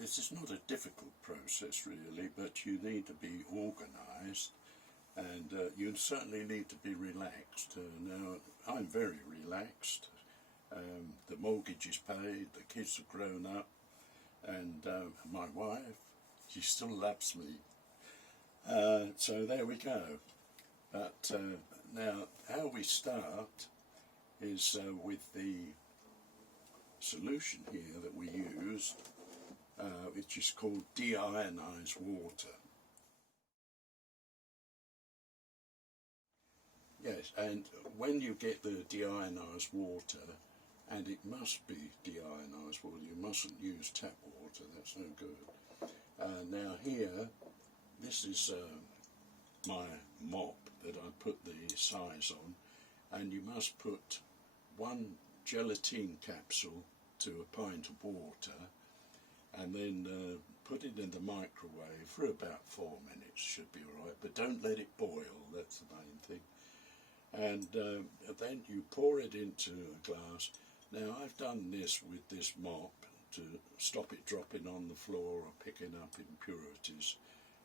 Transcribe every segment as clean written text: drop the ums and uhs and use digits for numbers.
this is not a difficult process really, but you need to be organised, and you certainly need to be relaxed. Now, I'm very relaxed. The mortgage is paid, the kids have grown up, and my wife, she still loves me. So there we go. But now, how we start is with the solution here that we used, which is called deionized water. Yes, and when you get the deionized water, and it must be deionized water, you mustn't use tap water, that's no good. Now here, this is my mop that I put the size on, and you must put 1 gelatine capsule to a pint of water, and then put it in the microwave for about 4 minutes, should be alright, but don't let it boil, that's the main thing. And then you pour it into a glass. Now I've done this with this mop to stop it dropping on the floor or picking up impurities,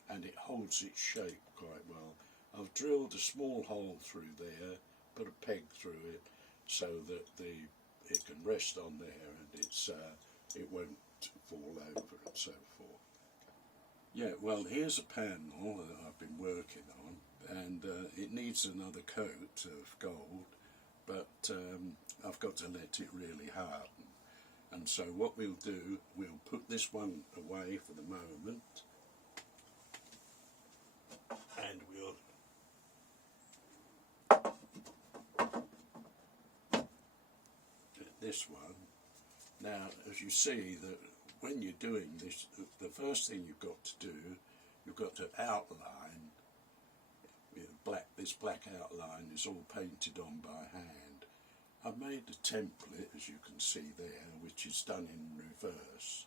and it holds its shape quite well. I've drilled a small hole through there, put a peg through it so that it can rest on there, and it won't fall over and so forth. Yeah, well, here's a panel that I've been working on, and it needs another coat of gold, but I've got to let it really harden. And so what we'll do, we'll put this one away for the moment, and we'll get this one. Now, as you see, that when you're doing this, the first thing you've got to do, you've got to outline. This black outline is all painted on by hand. I've made a template, as you can see there, which is done in reverse,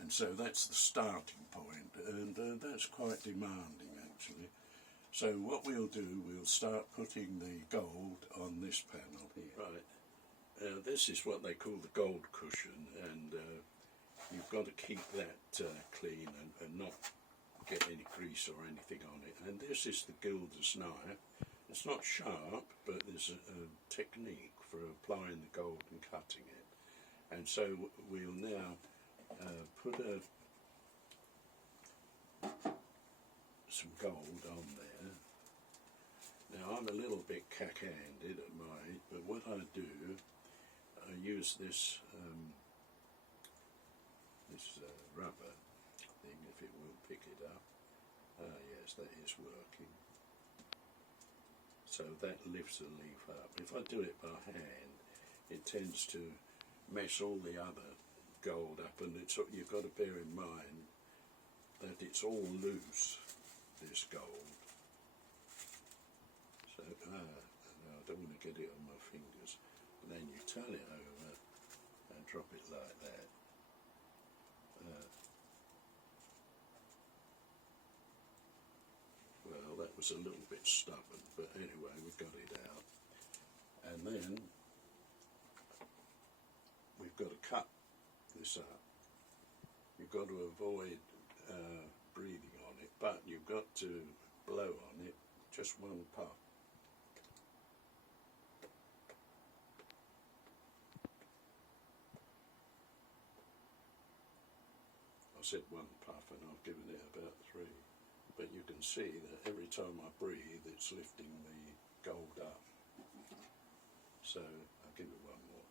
and so that's the starting point, and that's quite demanding actually. So what we'll do, we'll start putting the gold on this panel here. Right, this is what they call the gold cushion, and you've got to keep that clean and not get any grease or anything on it. And this is the gilder's knife. It's not sharp, but there's a technique for applying the gold and cutting it. And so we'll now put some gold on there. Now I'm a little bit cack-handed at my age, but what I do, I use this rubber thing, if it will pick it up. Yes, that is working. So that lifts the leaf up. If I do it by hand, it tends to mess all the other gold up, and you've got to bear in mind that it's all loose, this gold. So, no, I don't want to get it on my fingers. And then you turn it over and drop it like that. Well, that was a little bit stubborn, but anyway, we got it out. And then we've got to cut this up. You've got to avoid breathing on it, but you've got to blow on it, just 1 puff. I said 1 puff, and I've given it about 3. But you can see that every time I breathe, it's lifting the gold up. So I'll give it 1 more.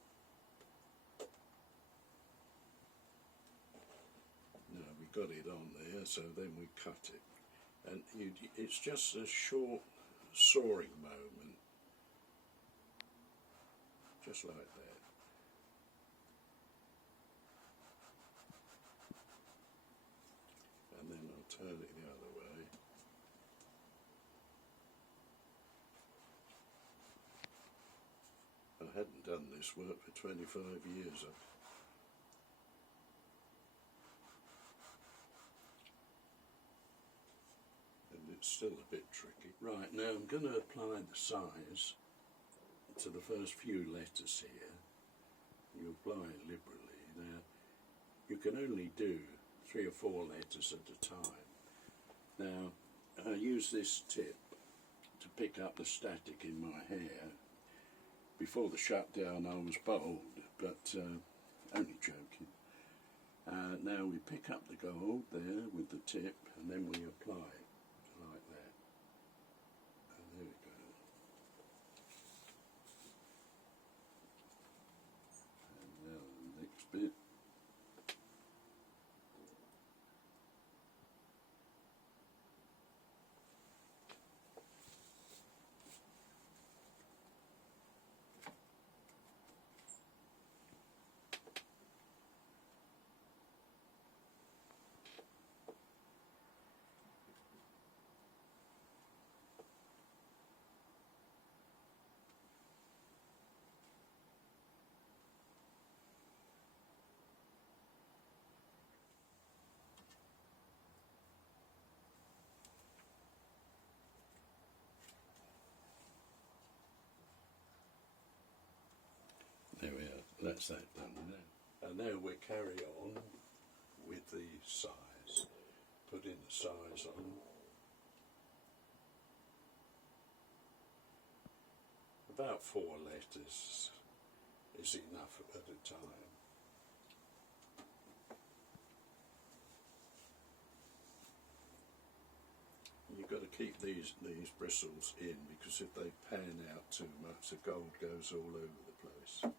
Now we've got it on there, so then we cut it. And it's just a short soaring moment, just like that. And then I'll turn it the other way. I hadn't done this work for 25 years. And it's still a bit tricky. Right, now I'm going to apply the size to the first few letters here. You apply it liberally. Now, you can only do 3 or 4 letters at a time. Now I use this tip to pick up the static in my hair. Before the shutdown I was bald, but only joking. Now we pick up the gold there with the tip, and then we apply it like that. And there we go. And now the next bit. There we are, that's that done now. And now we carry on with the size. Putting the size on. About 4 letters is enough at a time. You've got to keep these bristles in, because if they pan out too much, the gold goes all over the place.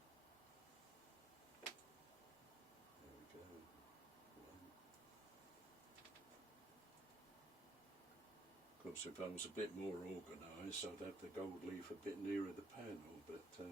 Of course, if I was a bit more organised, I'd have the gold leaf a bit nearer the panel, but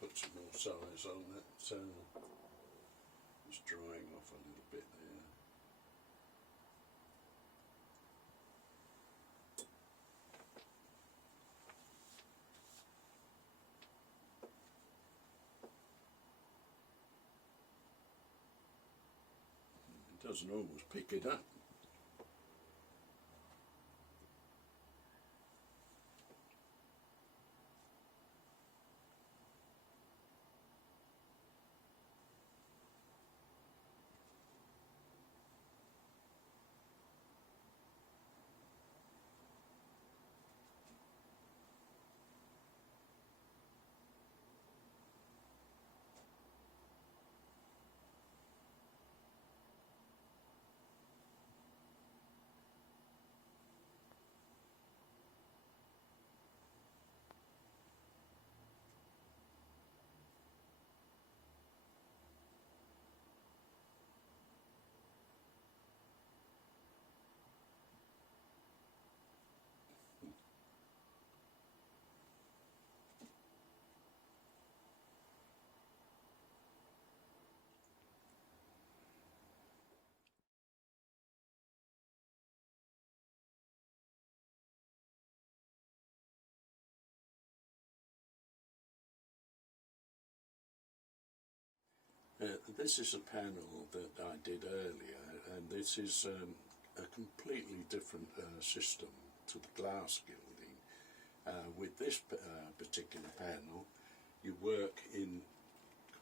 put some more size on that. It's drying off a little bit there. It doesn't always pick it up. This is a panel that I did earlier, and this is a completely different system to the glass gilding. With this particular panel, you work in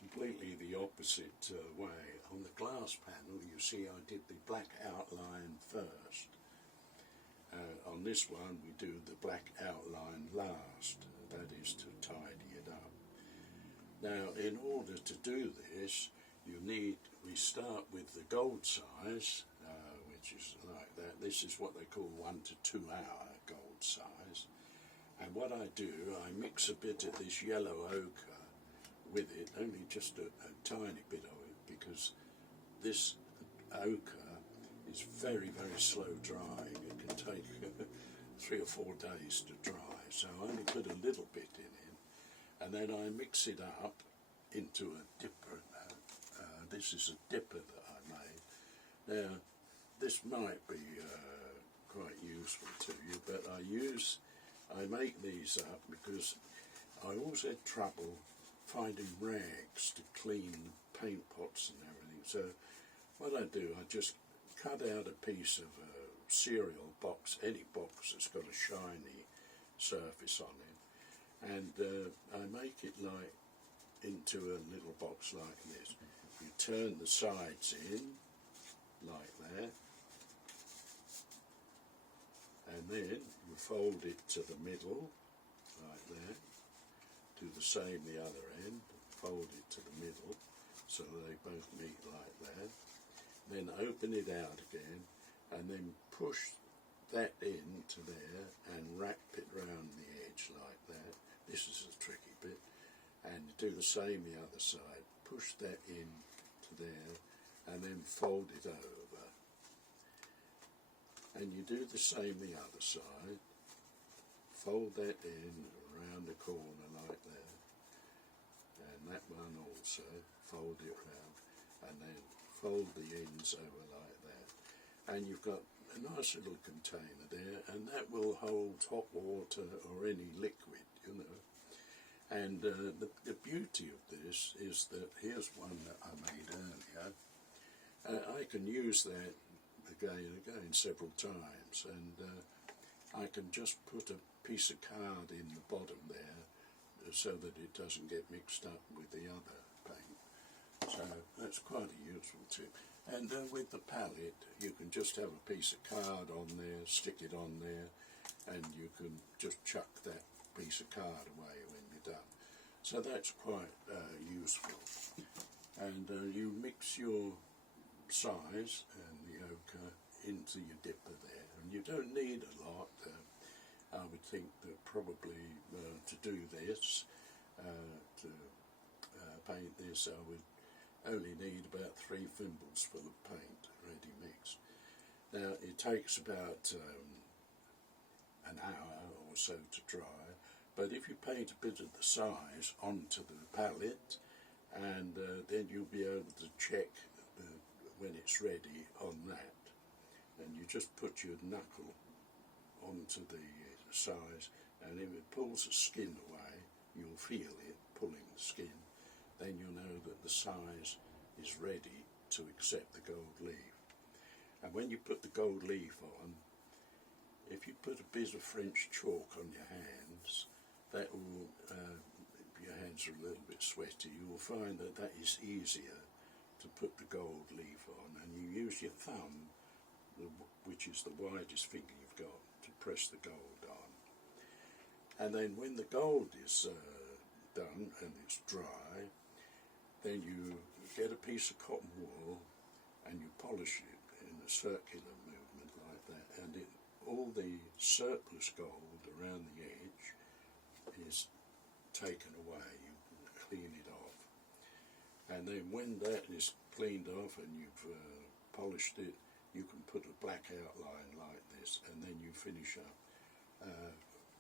completely the opposite way. On the glass panel, you see I did the black outline first. On this one, we do the black outline last. That is to tidy it up. Now, in order to do this, we start with the gold size, which is like that. This is what they call 1 to 2 hour gold size. And what I do, I mix a bit of this yellow ochre with it, only just a tiny bit of it, because this ochre is very, very slow drying. It can take 3 or 4 days to dry, so I only put a little bit in it, and then I mix it up into a dipper. This is a dipper that I made. Now, this might be quite useful to you, but I make these up because I always had trouble finding rags to clean paint pots and everything. So what I do, I just cut out a piece of cereal box, any box that's got a shiny surface on it, and I make it like into a little box like this. You turn the sides in like that, and then you fold it to the middle like that. Do the same the other end, fold it to the middle so they both meet like that. Then open it out again and then push that into there and wrap it round the edge like that. This is a tricky bit. And do the same the other side. Push that in to there and then fold it over. And you do the same the other side. Fold that in around the corner like that. And that one also, fold it round. And then fold the ends over like that. And you've got a nice little container there, and that will hold hot water or any liquid, you know. And the beauty of this is that here's one that I made earlier. I can use that again and again several times, and I can just put a piece of card in the bottom there so that it doesn't get mixed up with the other paint. So that's quite a useful tip. And with the palette, you can just have a piece of card on there, stick it on there, and you can just chuck that piece of card away when you're done. So that's quite useful. And you mix your size and the ochre into your dipper there, and you don't need a lot. I would think that probably to do this, to paint this, I would only need about 3 thimbles full of paint ready mixed. Now it takes about an hour or so to dry, but if you paint a bit of the size onto the palette, and then you'll be able to check when it's ready on that, and you just put your knuckle onto the size, and if it pulls the skin away, you'll feel it pulling the skin. Then you'll know that the size is ready to accept the gold leaf. And when you put the gold leaf on, if you put a bit of French chalk on your hands, that will, your hands are a little bit sweaty, you will find that that is easier to put the gold leaf on, and you use your thumb, which is the widest finger you've got, to press the gold on. And then when the gold is done and it's dry, then you get a piece of cotton wool and you polish it in a circular movement like that, and all the surplus gold around the edge is taken away. You clean it off, and then when that is cleaned off and you've polished it, you can put a black outline like this, and then you finish up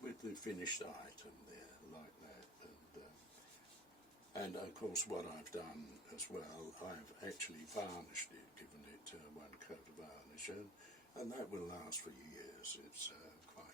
with the finished item there like that. And of course what I've done as well, I've actually varnished it, given it 1 coat of varnish, and that will last for years. It's quite